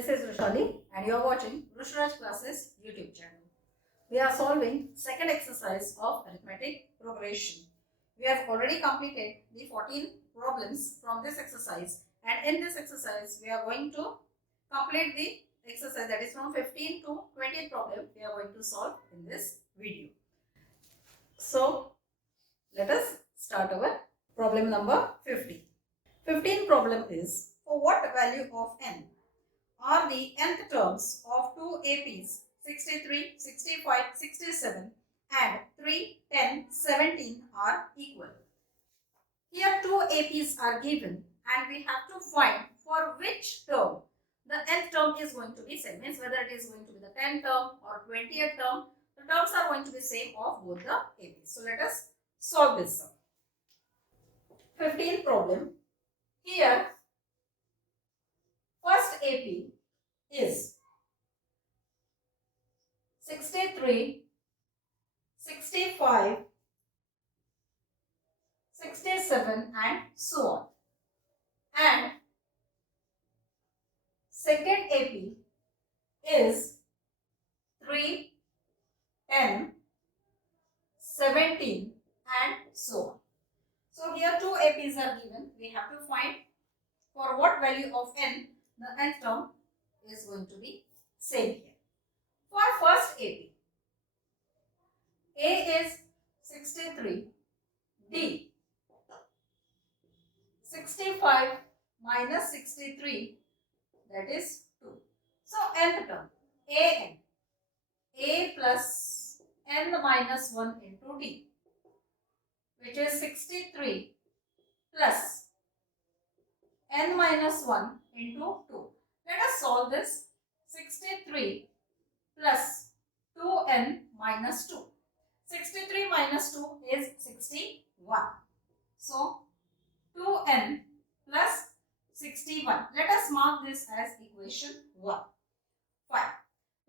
This is Vrushali and you are watching Vrushalivs Classes YouTube channel. We are solving second exercise of arithmetic progression. We have already completed the 14 problems from this exercise, and in this exercise we are going to complete the exercise, that is from 15 to 20 problem we are going to solve in this video. So let us start our problem number 15. 15 problem is, for what value of n are the nth terms of two APs 63, 65, 67 and 3, 10, 17 are equal. Here two APs are given and we have to find for which term the nth term is going to be same. Means whether it is going to be the 10th term or 20th term, the terms are going to be same of both the APs. So let us solve this sum. 15th problem. Here first AP is 63, 65, 67 and so on. And second AP is 3, 10, 17 and so on. So here two APs are given. We have to find for what value of n the nth term is going to be same here. For first AP, A is 63, D 65 minus 63, that is 2. So nth term, A plus n minus 1 into D, which is 63 plus n minus 1 into 2. Let us solve this. 63 plus 2n minus 2. 63 minus 2 is 61. So 2n plus 61. Let us mark this as equation 1. Fine.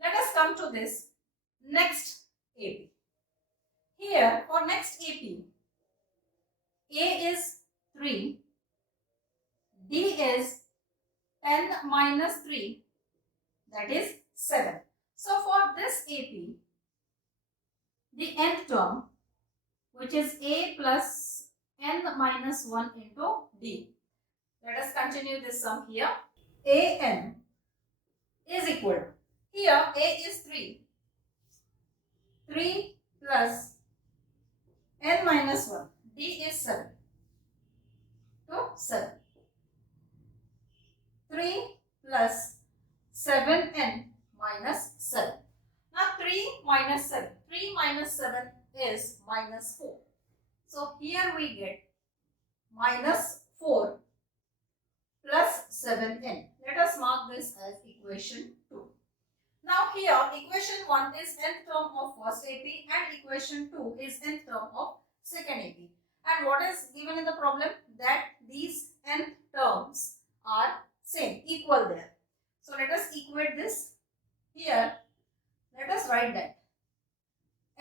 Let us come to this next AP. Here for next AP, A is 3, D is 10 minus 3, that is 7. So for this AP, the nth term, which is A plus n minus 1 into D. Let us continue this sum here. An is equal to, here A is 3, 3 plus n minus 1, D is 7, to 7. 3 plus 7n minus 7. Now 3 minus 7. 3 minus 7 is minus 4. So here we get minus 4 plus 7n. Let us mark this as equation 2. Now here equation 1 is nth term of first AP and equation 2 is nth term of second AP. And what is given in the problem? That these nth terms are same, equal there. So let us equate this. Here let us write that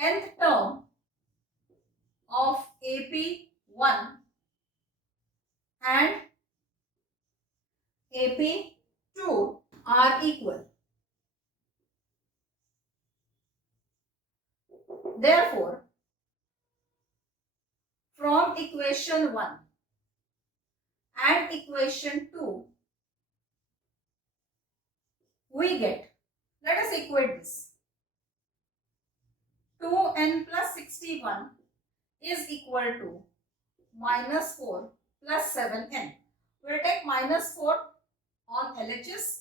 nth term of AP1 and AP2 are equal. Therefore, from equation 1 and equation 2, we get, let us equate this. 2n plus 61 is equal to minus 4 plus 7n. We will take minus 4 on LHS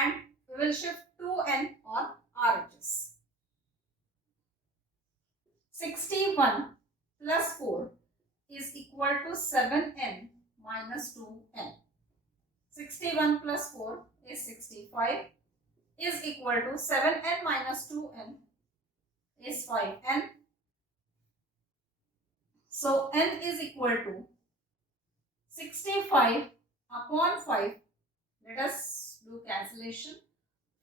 and we will shift 2n on RHS. 61 plus 4 is equal to 7n minus 2n. 61 plus 4 is 65 is equal to 7n minus 2n is 5n. So n is equal to 65 upon 5. Let us do cancellation.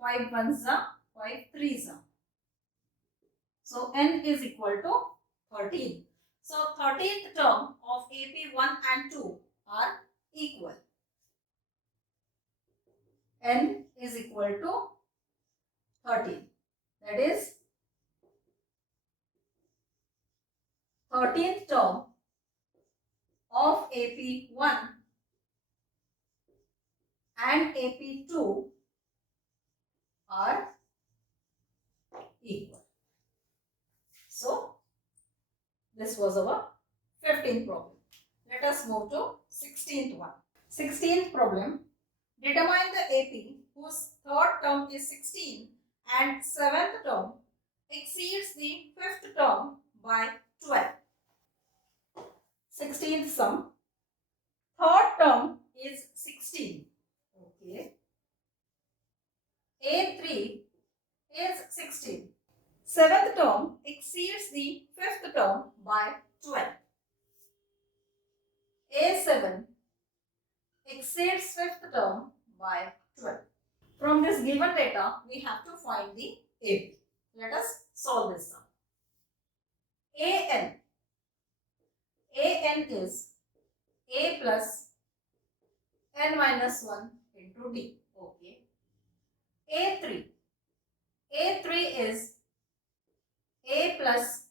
5 ones are 5 threes are. So n is equal to 13. So 13th term of AP 1 and 2 are equal. n is equal to 13. That is 13th term of AP1 and AP2 are equal. So, this was our 15th problem. Let us move to 16th one. 16th problem. Determine the AP whose third term is 16 and 7th term exceeds the 5th term by 12. 16th sum. Third term is 16. Okay. A3 is 16. 7th term exceeds the 5th term by 12. A7 exceeds 5th term by 12. From this given data, we have to find the AP. Let us solve this sum. AN is A plus n minus 1 into D. Okay. A3 is A plus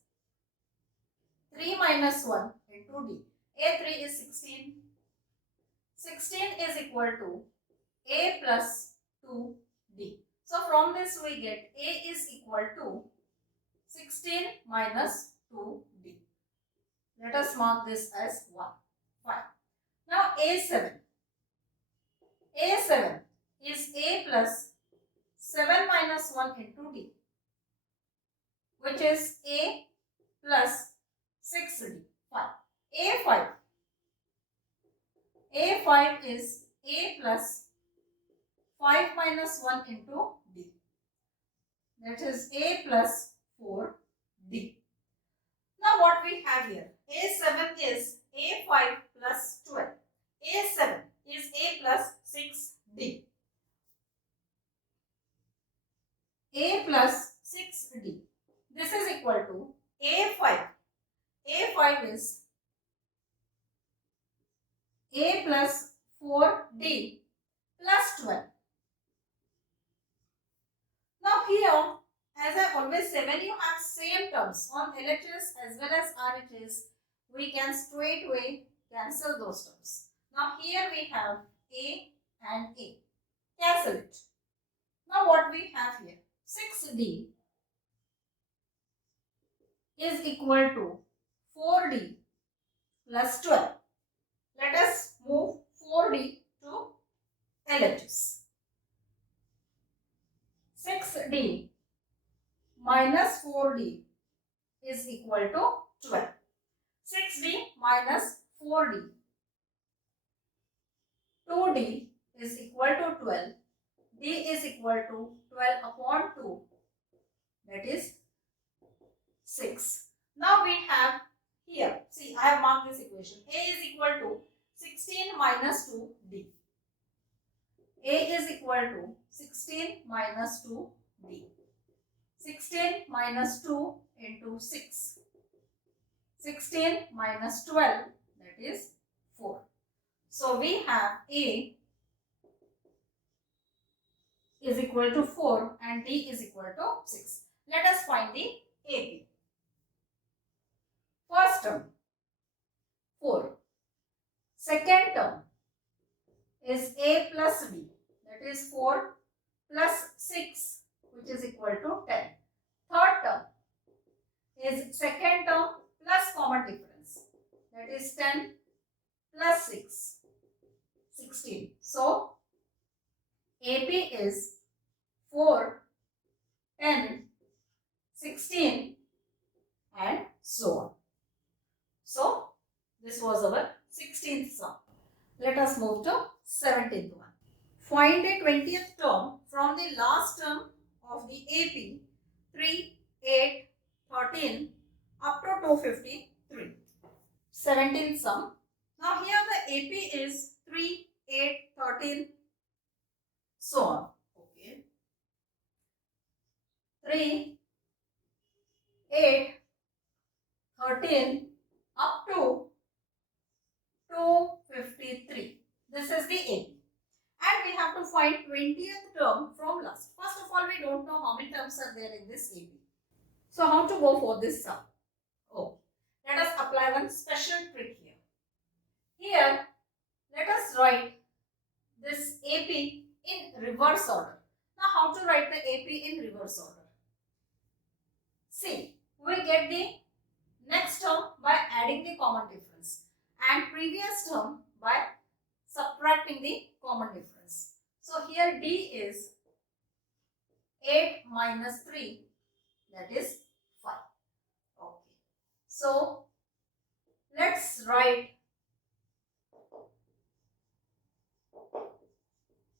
3 minus 1 into D. A3 is 16. 16 is equal to A plus 2D. So from this we get A is equal to 16 minus 2D. Let us mark this as 1. Fine. Now A7. A7 is A plus 7 minus 1 into D, which is A plus 6D. Fine. A5 is A plus 5 minus 1 into D. That is A plus 4D. Now what we have here? A7 is A5 plus 12. A7 is A plus 6D. A plus 6D. This is equal to A5. A5 is A plus 4D plus 12. Now here, as I always say, when you have same terms on LHS as well as RHS, we can straight away cancel those terms. Now here we have A and A. Cancel it. Now what we have here? 6D is equal to 4D plus 12. Let us move 4D to LHS. 6D minus 4D is equal to 12. 6D minus 4D. 2D is equal to 12. D is equal to 12 upon 2. That is 6. Now we have here, see, I have marked this equation. A is equal to 16 minus 2D. A is equal to 16 minus 2D. 16 minus 2 into 6. 16 minus 12, that is 4. So we have A is equal to 4 and D is equal to 6. Let us find the AP. First term 4. Second term is A plus D, that is 4 plus 6, which is equal to 10. Third term is second term plus common difference, that is 10 plus 6, 16. So AP is 4, 10, 16 and so on. So this was our 16th sum. Let us move to 17th one. Find a 20th term from the last term of the AP 3, 8, 13 up to 253. 17th sum. Now here the AP is 3, 8, 13, so on. Okay. 3, 8, 13 up to 253. This is the AP. and we have to find 20th term from last. First of all, we don't know how many terms are there in this AP. So how to go for this sum? Oh, let us apply one special trick here. Here, let us write this AP in reverse order. Now, how to write the AP in reverse order? See, we get the next term by adding the common difference and previous term by subtracting the common difference. So here D is 8 minus 3, that is 5. Okay. So let's write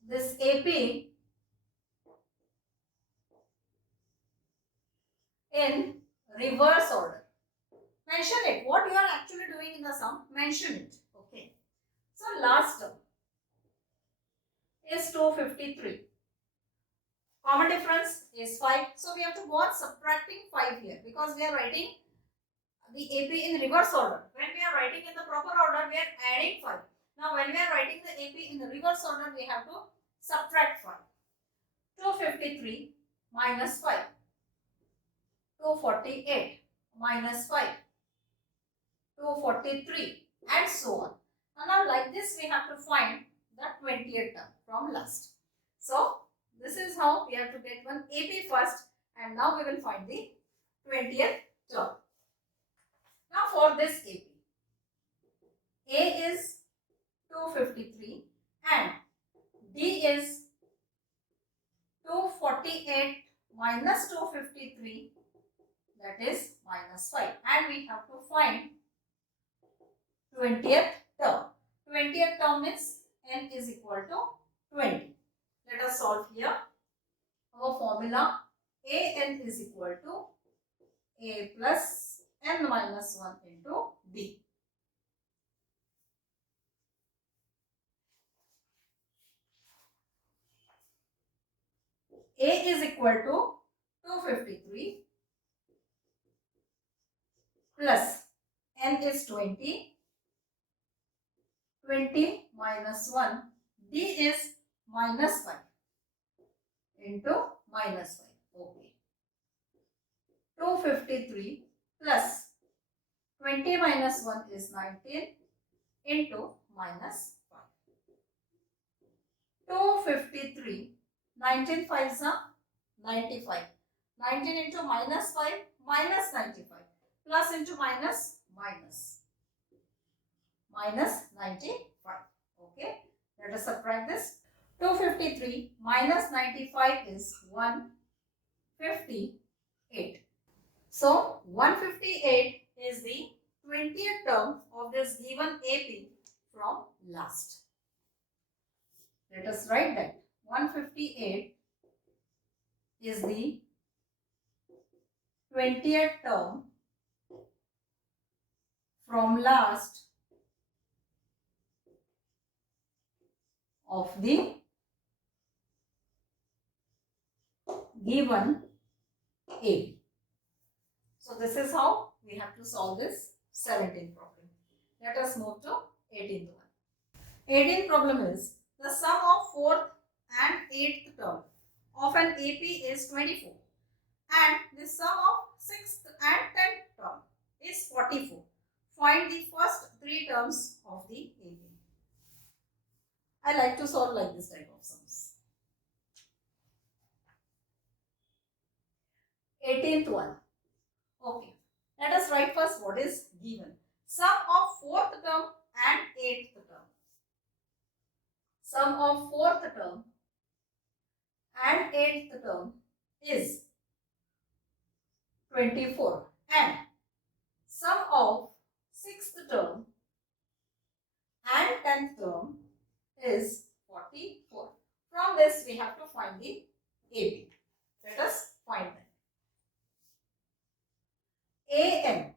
this AP in reverse order. Mention it. What you are actually doing in the sum, mention it. Okay. So last term is 253. Common difference is 5. So we have to go on subtracting 5 here because we are writing the AP in reverse order. When we are writing in the proper order, we are adding 5. Now when we are writing the AP in the reverse order, we have to subtract 5. 253 minus 5. 248 minus 5. 243 and so on. And now like this we have to find the 20th term from last. So this is how we have to get one AP first, and now we will find the 20th term. Now for this AP, A is 253 and D is 248 minus 253, that is minus 5, and we have to find 20th term. 20th term means n is equal to 20. Let us solve here. Our formula an is equal to a plus n minus 1 into d. A is equal to 253 plus n is 20. 20 minus 1. D is minus 5 into minus 5. Okay. 253 plus 20 minus 1 is 19 into minus 5. 253. 19 5s are 95. 19 into minus 5 minus 95. Plus into minus minus. Minus 95. Okay. Let us subtract this. 253 minus 95 is 158. So 158 is the 20th term of this given AP from last. Let us write that. 158 is the 20th term from last of the given AP. So this is how we have to solve this 17th problem. Let us move to 18th one. 18th problem is the sum of 4th and 8th term of an AP is 24 and the sum of 6th and 10th term is 44. Find the first 3 terms of the AP. I like to solve like this type of sums. 18th one. Okay. Let us write first what is given. Sum of 4th term and 8th term. Sum of 4th term and 8th term is 24 and sum of 6th term and 10th term is 44. From this we have to find the AP. Let us find that. An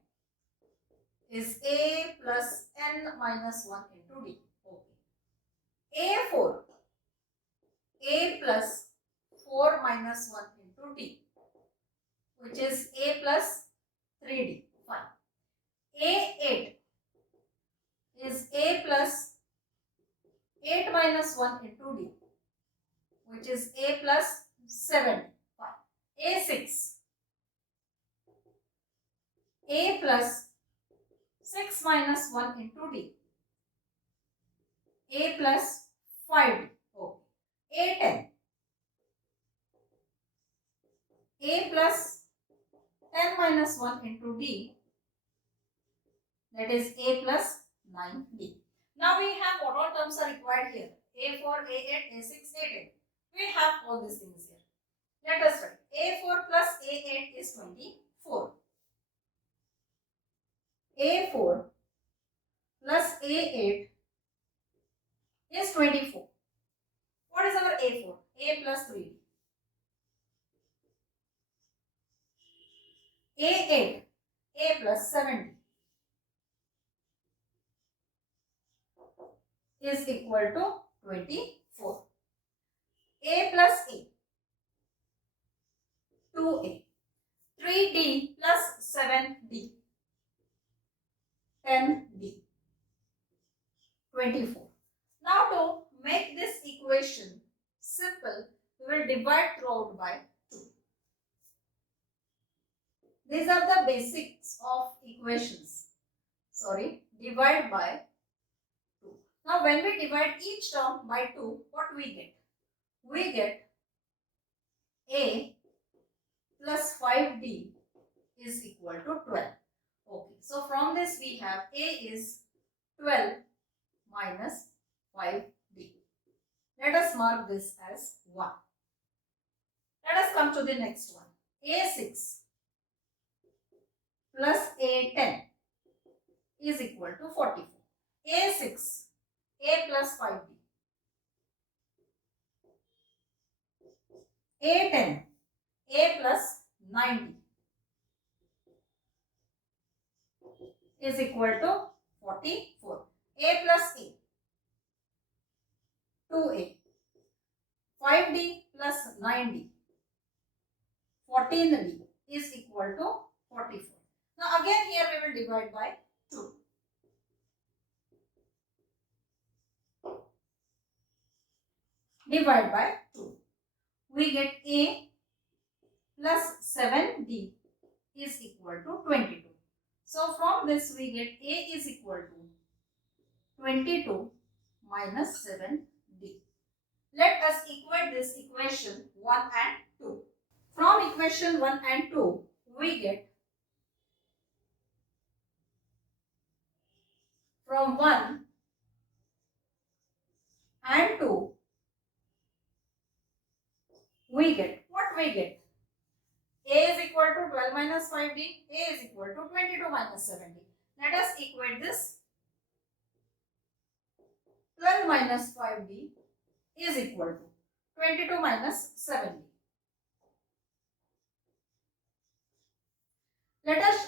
is a plus n minus 1 into d. Okay. A4, a plus 4 minus 1 into d, which is a plus 3d. Fine. A8 is a plus 8 minus 1 into D, which is A plus 7. A6. A plus 6 minus 1 into D. A plus 5D. Okay. A10. A plus 10 minus 1 into D. That is A plus 9D. Now we have what all terms are required here. A4, A8, A6, A10. We have all these things here. Let us write. A4 plus A8 is 24. A4 plus A8 is 24. What is our A4? A plus 3D. A8, A plus 7D is equal to 24. A plus A, 2A. 3D plus 7D, 10D, 24. Now to make this equation simple, we will divide throughout by 2. These are the basics of equations. Divide by 2. Now when we divide each term by 2, what we get? We get A plus 5D is equal to 12. Okay, so from this we have A is 12 minus 5D. Let us mark this as 1. Let us come to the next one. A6 plus A10 is equal to 44. A6, A plus 5D. A10, A plus 9D is equal to 44. A plus A, 2A. 5D plus 9D, 14D is equal to 44. Now again here we will divide by 2. Divide by 2. We get A plus 7D is equal to 22. So from this we get A is equal to 22 minus 7D. Let us equate this equation 1 and 2. From equation 1 and 2 we get, from 1 and 2 we get, what we get? A is equal to 12 minus 5D, A is equal to 22 minus 7D. Let us equate this. 12 minus 5D is equal to 22 minus 7D. Let us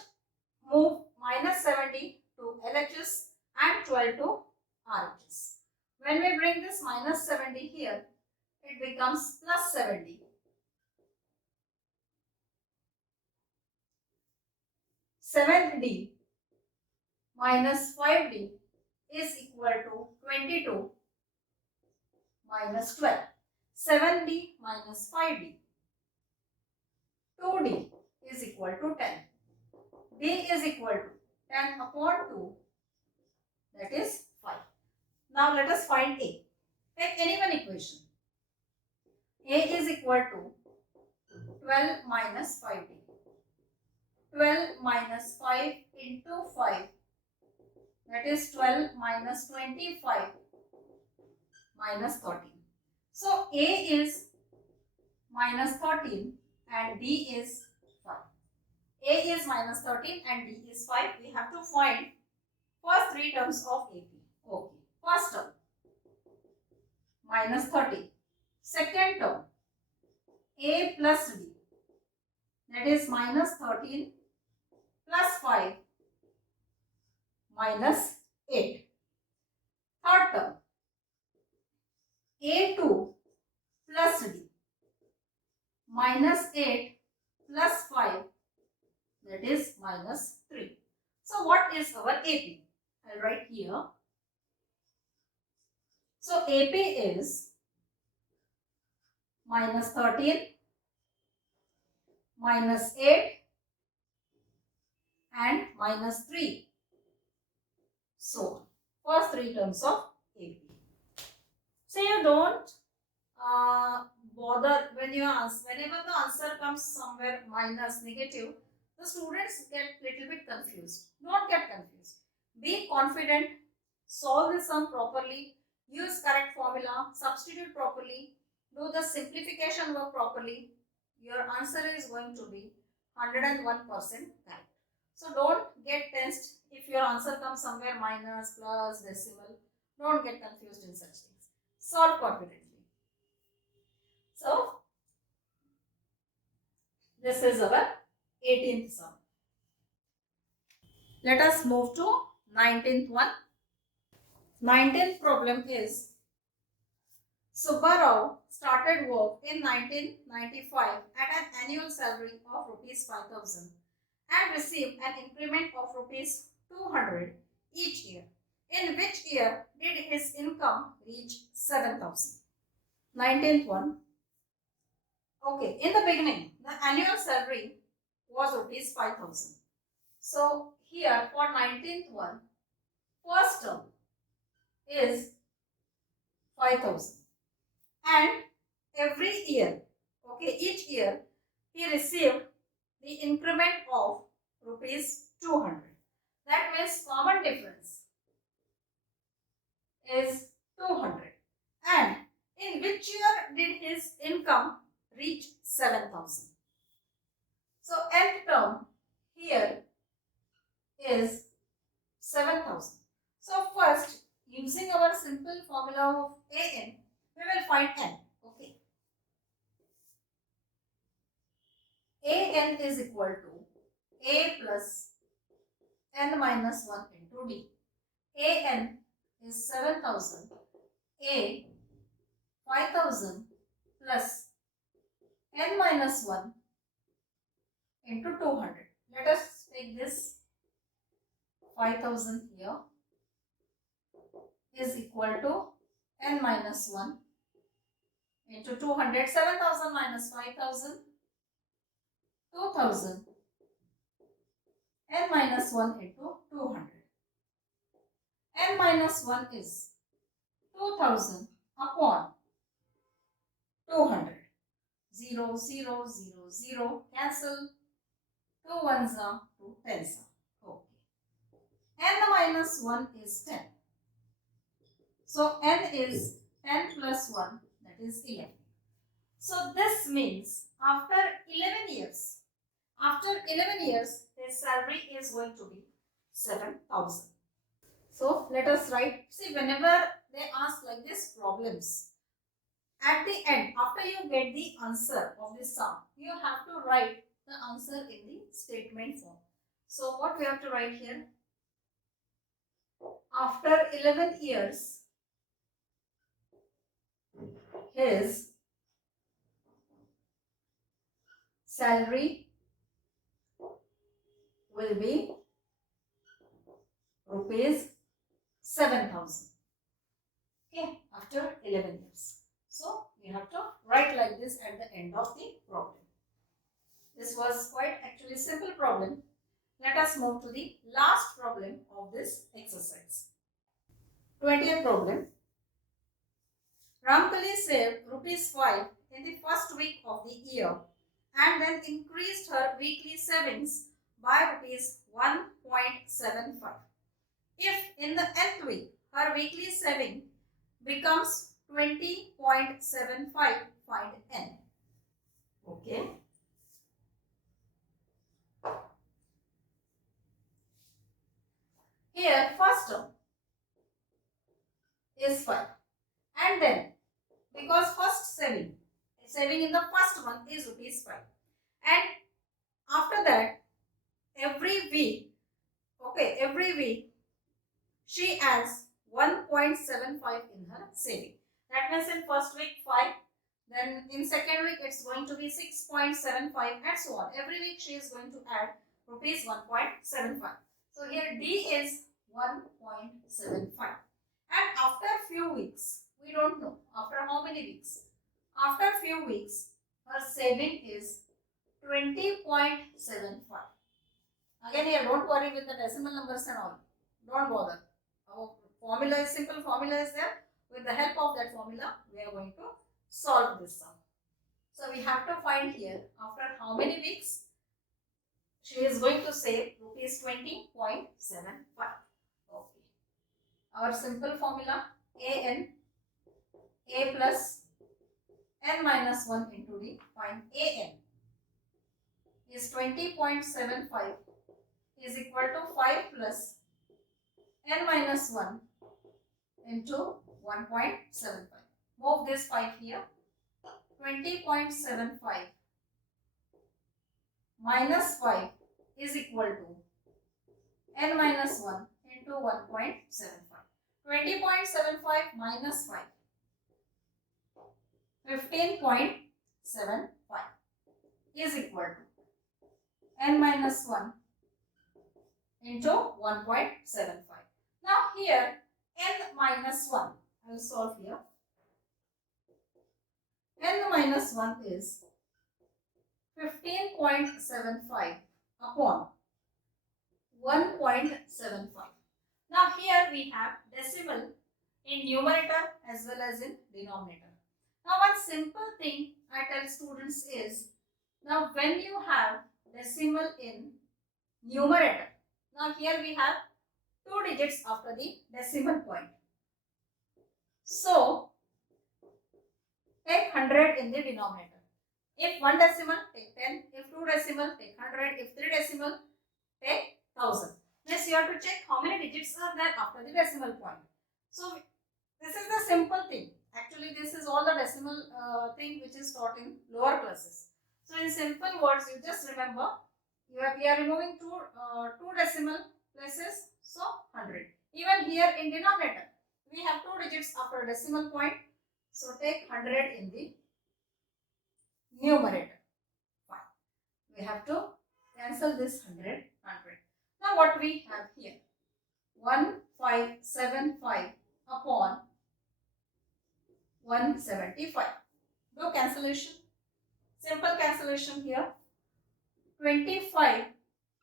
move minus 70 to LHS and 12 to RHS. When we bring this minus 70 here, it becomes plus 70. 7D minus 5D is equal to 22 minus 12. 7D minus 5D. 2D is equal to 10. D is equal to 10 upon 2, that is 5. Now let us find A. Take any one equation. A is equal to 12 minus 5D. 12 minus 5 into 5, that is 12 minus 25 minus 13. So A is minus 13 and D is 5. A is minus 13 and D is 5. We have to find first three terms of AP. Okay. First term minus 13. Second term A plus D, that is minus 13 plus 5 minus 8. Third term A2 plus D, minus 8 plus 5, that is minus 3. So what is our AP? I'll write here. So AP is minus 13, minus 8 and minus 3. So first three terms of AP. So you don't bother when you ask, whenever the answer comes somewhere minus, negative, the students get little bit confused. Don't get confused. Be confident, solve the sum properly, use correct formula, substitute properly, do the simplification work properly. Your answer is going to be 101% correct. So don't get tensed if your answer comes somewhere minus, plus, decimal. Don't get confused in such things. Solve confidently. So this is our 18th sum. Let us move to 19th one. 19th problem is Subba Rao started work in 1995 at an annual salary of rupees 5,000 and received an increment of rupees 200 each year. In which year did his income reach 7,000? 19th one. Okay, in the beginning, the annual salary was rupees 5,000. So here for 19th one, first term is 5,000 and every year, okay, each year he received the increment of rupees 200. That means common difference is 200. And in which year did his income reach 7,000? So nth term here is 7,000. So first, using our simple formula of an, we will find n. Okay. An is equal to a plus n minus 1 into d. An is 7,000. A 5,000 plus n minus 1 into 200. Let us take this 5,000 here is equal to n minus 1 into 200. 7,000 minus 5,000, 2,000, n minus 1 into 200. N minus 1 is 2,000 upon 200. 0, 0, 0, 0, cancel. 2 ones are 2 tens are. Okay. N minus 1 is 10. So n is 10 plus 1, that is 11. So this means after 11 years, his salary is going to be 7,000. So let us write. See, whenever they ask like this problems, at the end, after you get the answer of this sum, you have to write the answer in the statement form. So what we have to write here? After 11 years, his salary will be rupees 7,000. Okay, after 11 years. So we have to write like this at the end of the problem. This was quite actually simple problem. Let us move to the last problem of this exercise. 20th problem. Ramkali saved rupees 5 in the first week of the year and then increased her weekly savings by rupees 1.75. If in the nth week her weekly saving becomes 20.75, find n. Okay. Here first term is 5 and then because first saving in the first month is rupees 5 and after that every week, okay, every week she adds 1.75 in her saving. That means in first week 5, then in second week it's going to be 6.75 and so on. Every week she is going to add rupees 1.75. So here D is 1.75 and after few weeks We don't know. After how many weeks? After few weeks, her saving is 20.75. Again here, don't worry with the decimal numbers and all. Don't bother. Our formula is simple, formula is there. With the help of that formula, we are going to solve this sum. So we have to find here after how many weeks she is going to save rupees 20.75. Okay. Our simple formula a plus n minus 1 into d. Find an is 20.75 is equal to 5 plus n minus 1 into 1.75. Move this 5 here. 20.75 minus 5 is equal to n minus 1 into 1.75. 20.75 minus 5. 15.75 is equal to n minus 1 into 1.75. Now here n minus 1, I will solve here. N minus 1 is 15.75 upon 1.75. Now here we have decimal in numerator as well as in denominator. Now one simple thing I tell students is, now when you have decimal in numerator, now here we have 2 digits after the decimal point. So take 100 in the denominator. If 1 decimal, take 10. If 2 decimal, take 100. If 3 decimal, take 1000. Next, you have to check how many digits are there after the decimal point. So this is the simple thing. Actually, this is all the decimal thing which is taught in lower classes. So in simple words, you just remember, we are removing two decimal places, so 100. Even here in denominator, we have 2 digits after decimal point. So take 100 in the numerator. Fine. We have to cancel this 100. Now what we have here? 1575 upon 175. Do cancellation. Simple cancellation here. 25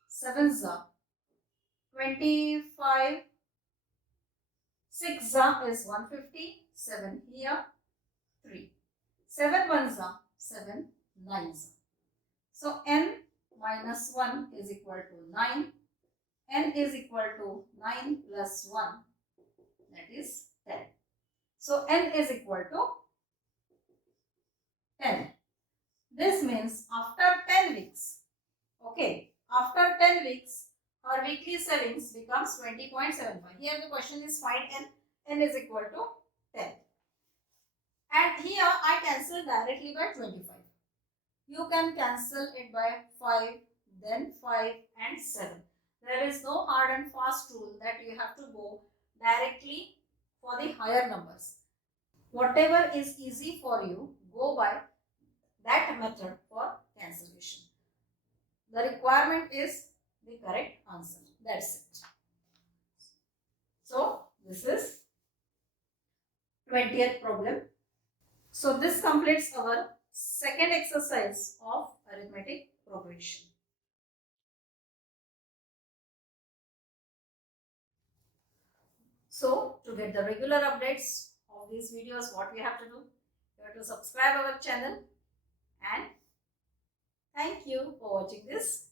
7s are 25 6 is 150. 7 here 3. 7 1s are 7 9s. So n minus 1 is equal to 9. N is equal to 9 plus 1, that is 10. So n is equal to 10. This means after 10 weeks, okay, after 10 weeks, our weekly savings becomes 20.75. Here the question is find n. N is equal to 10. And here I cancel directly by 25. You can cancel it by 5, then 5 and 7. There is no hard and fast rule that you have to go directly for the higher numbers. Whatever is easy for you, go by that method for cancellation. The requirement is the correct answer. That's it. So this is 20th problem. So this completes our second exercise of arithmetic progression. So to get the regular updates of these videos, what we have to do? You have to subscribe our channel, and thank you for watching this